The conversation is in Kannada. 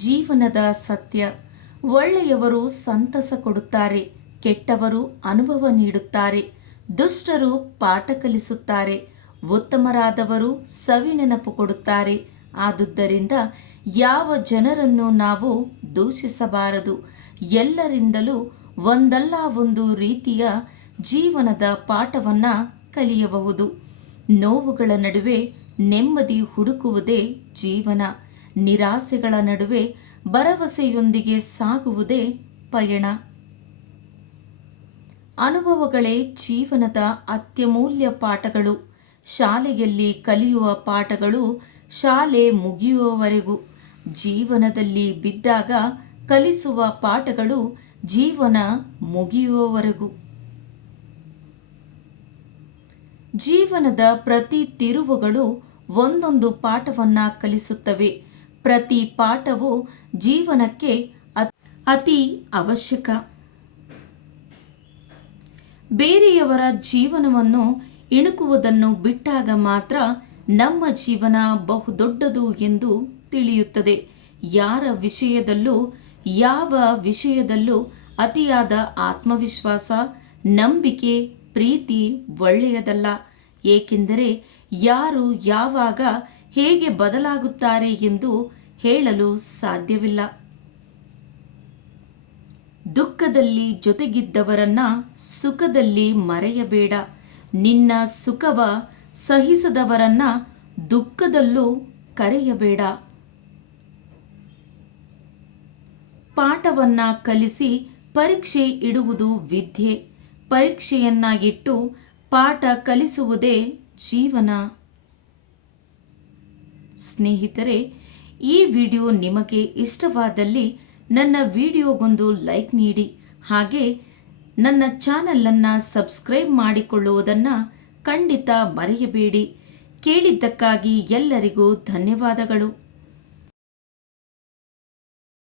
ಜೀವನದ ಸತ್ಯ. ಒಳ್ಳೆಯವರು ಸಂತಸ ಕೊಡುತ್ತಾರೆ, ಕೆಟ್ಟವರು ಅನುಭವ ನೀಡುತ್ತಾರೆ. ದುಷ್ಟರು ಪಾಠ ಕಲಿಸುತ್ತಾರೆ, ಉತ್ತಮರಾದವರು ಸವಿನೆನಪು ಕೊಡುತ್ತಾರೆ. ಆದುದರಿಂದ ಯಾವ ಜನರನ್ನು ನಾವು ದೂಷಿಸಬಾರದು. ಎಲ್ಲರಿಂದಲೂ ಒಂದಲ್ಲ ಒಂದು ರೀತಿಯ ಜೀವನದ ಪಾಠವನ್ನು ಕಲಿಯಬಹುದು. ನೋವುಗಳ ನಡುವೆ ನೆಮ್ಮದಿ ಹುಡುಕುವುದೇ ಜೀವನ. ನಿರಾಸೆಗಳ ನಡುವೆ ಭರವಸೆಯೊಂದಿಗೆ ಸಾಗುವುದೇ ಪಯಣ. ಅನುಭವಗಳೇ ಜೀವನದ ಅತ್ಯಮೂಲ್ಯ ಪಾಠಗಳು. ಶಾಲೆಯಲ್ಲಿ ಕಲಿಯುವ ಪಾಠಗಳು ಶಾಲೆ ಮುಗಿಯುವವರೆಗೂ, ಜೀವನದಲ್ಲಿ ಬಿದ್ದಾಗ ಕಲಿಸುವ ಪಾಠಗಳು ಜೀವನ ಮುಗಿಯುವವರೆಗೂ. ಜೀವನದ ಪ್ರತಿ ತಿರುವುಗಳು ಒಂದೊಂದು ಪಾಠವನ್ನು ಕಲಿಸುತ್ತವೆ. ಪ್ರತಿ ಪಾಠವು ಜೀವನಕ್ಕೆ ಅತಿ ಅವಶ್ಯಕ. ಬೇರೆಯವರ ಜೀವನವನ್ನು ಇಣುಕುವುದನ್ನು ಬಿಟ್ಟಾಗ ಮಾತ್ರ ನಮ್ಮ ಜೀವನ ಬಹುದೊಡ್ಡದು ಎಂದು ತಿಳಿಯುತ್ತದೆ. ಯಾರ ವಿಷಯದಲ್ಲೂ ಯಾವ ವಿಷಯದಲ್ಲೂ ಅತಿಯಾದ ಆತ್ಮವಿಶ್ವಾಸ, ನಂಬಿಕೆ, ಪ್ರೀತಿ ಒಳ್ಳೆಯದಲ್ಲ. ಏಕೆಂದರೆ ಯಾರು ಯಾವಾಗ ಹೇಗೆ ಬದಲಾಗುತ್ತಾರೆ ಎಂದು ಹೇಳಲು ಸಾಧ್ಯವಿಲ್ಲ. ದುಃಖದಲ್ಲಿ ಜೊತೆಗಿದ್ದವರನ್ನ ಸುಖದಲ್ಲಿ ಮರೆಯಬೇಡ. ನಿನ್ನ ಸುಖವ ಸಹಿಸದವರನ್ನ ದುಃಖದಲ್ಲೂ ಕರೆಯಬೇಡ. ಪಾಠವನ್ನ ಕಲಿಸಿ ಪರೀಕ್ಷೆ ಇಡುವುದು ವಿದ್ಯೆ. ಪರೀಕ್ಷೆಯನ್ನಾಗಿಟ್ಟು ಪಾಠ ಕಲಿಸುವುದೇ ಜೀವನ. ಸ್ನೇಹಿತರೆ, ಈ ವಿಡಿಯೋ ನಿಮಗೆ ಇಷ್ಟವಾದಲ್ಲಿ ನನ್ನ ವಿಡಿಯೋಗೊಂದು ಲೈಕ್ ನೀಡಿ. ಹಾಗೆ ನನ್ನ ಚಾನಲನ್ನು ಸಬ್ಸ್ಕ್ರೈಬ್ ಮಾಡಿಕೊಳ್ಳುವುದನ್ನು ಖಂಡಿತ ಮರೆಯಬೇಡಿ. ಕೇಳಿದ್ದಕ್ಕಾಗಿ ಎಲ್ಲರಿಗೂ ಧನ್ಯವಾದಗಳು.